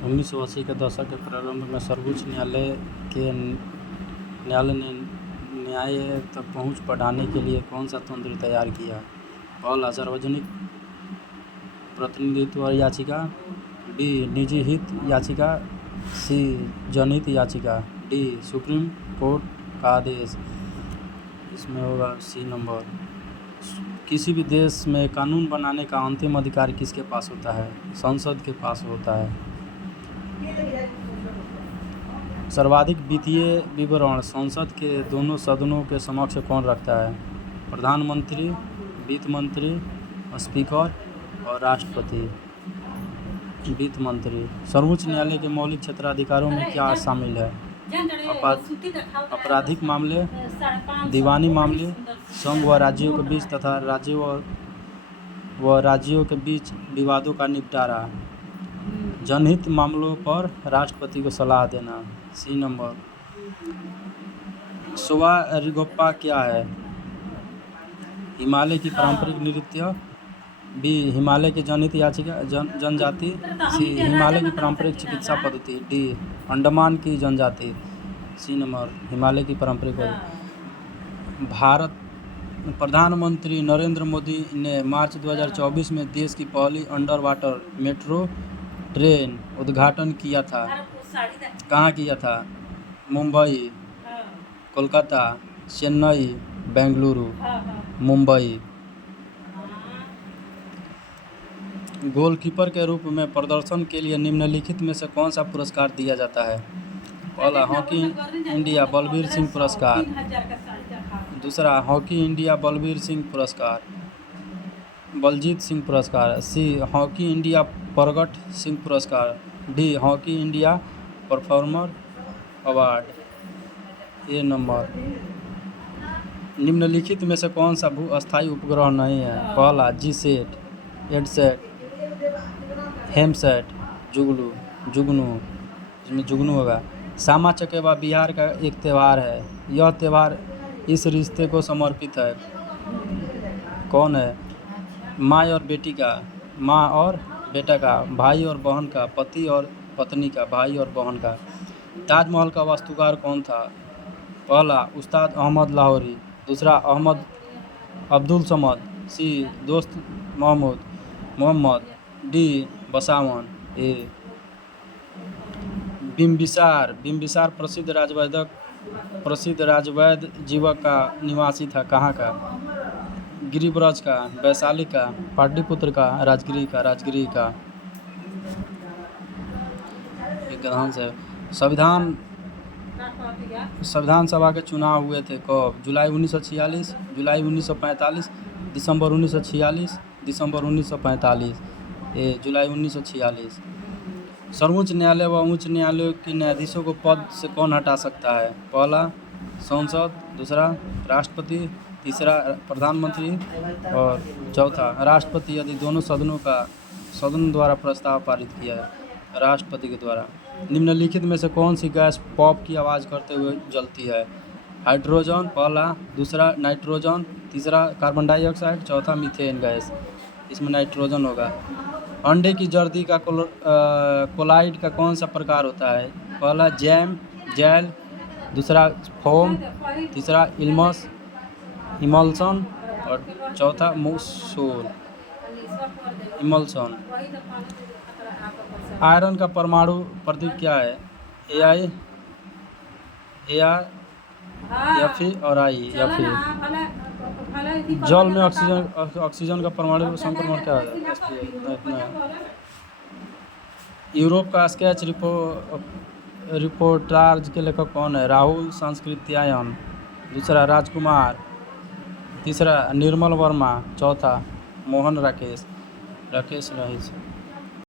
1980 के दशक के प्रारंभ में सर्वोच्च न्यायालय ने न्याय तक पहुंच बढ़ाने के लिए कौन सा तंत्र तैयार किया? पहला, सार्वजनिक प्रतिनिधित्व याचिका। बी, निजी हित याचिका। सी, जनहित याचिका। डी, सुप्रीम कोर्ट का आदेश। इसमें होगा सी नंबर। किसी भी देश में कानून बनाने का अंतिम अधिकार किसके पास होता है? संसद के पास होता है। सर्वाधिक वित्तीय विवरण संसद के दोनों सदनों के समक्ष कौन रखता है? प्रधानमंत्री, वित्त मंत्री, स्पीकर और राष्ट्रपति। वित्त मंत्री। सर्वोच्च न्यायालय के मौलिक क्षेत्राधिकारों में क्या शामिल है? आपराधिक मामले, दीवानी मामले, संघ व राज्यों के बीच तथा राज्यों के बीच विवादों का निपटारा। जनहित मामलों पर राष्ट्रपति को सलाह देना। सी नंबर। सोवा रिगोप्पा क्या है? हिमालय की पारंपरिक नृत्य। बी, हिमालय की जनहित याचिका जनजाति। सी, हिमालय की पारंपरिक चिकित्सा पद्धति। डी, अंडमान की जनजाति। सी नंबर, हिमालय की पारंपरिक पद्धति। प्रधानमंत्री नरेंद्र मोदी ने मार्च 2024 में देश की पहली अंडर वाटर मेट्रो ट्रेन उद्घाटन किया था। कहाँ किया था? मुंबई, कोलकाता, चेन्नई, बेंगलुरु। मुंबई। गोलकीपर के रूप में प्रदर्शन के लिए निम्नलिखित में से कौन सा पुरस्कार दिया जाता है? पहला, हॉकी इंडिया बलबीर सिंह पुरस्कार। दूसरा, हॉकी इंडिया बलबीर सिंह पुरस्कार, बलजीत सिंह पुरस्कार। सी, हॉकी इंडिया प्रगट सिंह पुरस्कार। D, hockey India performer award. A number. निम्नलिखित में से कौन सा भू अस्थायी उपग्रह नहीं है? पहला, जीसैट, एडसैट, हेमसैट, जुगनू, इसमें जुगनू होगा। सामा चकेवा बिहार का एक त्यौहार है। यह त्यौहार इस रिश्ते को समर्पित है। कौन है? माँ और बेटी का, माँ और बेटा का, भाई और बहन का, पति और पत्नी का, भाई और बहन का। ताजमहल का वास्तुकार कौन था? पहला, उस्ताद अहमद लाहौरी। दूसरा, अब्दुल समद। सी, दोस्त मोहम्मद। डी, बसावन। ए, बिम्बिसार प्रसिद्ध राजवैद्य जीवक का निवासी था। कहाँ का? गिरिब्रज का, वैशाली का, पाटलिपुत्र का, राजगिरी का। गहन से संविधान सभा के चुनाव हुए थे कब? जुलाई 1946, जुलाई 1945, दिसंबर 1946, दिसंबर 1945। ये जुलाई 1946। सर्वोच्च न्यायालय व उच्च न्यायालयों के न्यायाधीशों को पद से कौन हटा सकता है? पहला, संसद। दूसरा, राष्ट्रपति। तीसरा, प्रधानमंत्री। और चौथा, राष्ट्रपति यदि दोनों सदन द्वारा प्रस्ताव पारित किया है राष्ट्रपति के द्वारा। निम्नलिखित में से कौन सी गैस पॉप की आवाज़ करते हुए जलती है? हाइड्रोजन पहला, दूसरा नाइट्रोजन, तीसरा कार्बन डाइऑक्साइड, चौथा मीथेन गैस। इसमें नाइट्रोजन होगा। अंडे की जर्दी का कोलाइड का कौन सा प्रकार होता है? पहला, जेल, दूसरा फोम, तीसरा इमल्सन और चौथा इमल्सन। आयरन का परमाणु प्रतीक क्या है? Ai, Fe और I। जल में ऑक्सीजन का परमाणु संक्रमण क्या है? यूरोप का स्केच रिपोर्टाज के लेखक कौन है? राहुल सांस्कृत्यायन। दूसरा, राजकुमार। तीसरा, निर्मल वर्मा। चौथा, मोहन राकेश रहीश।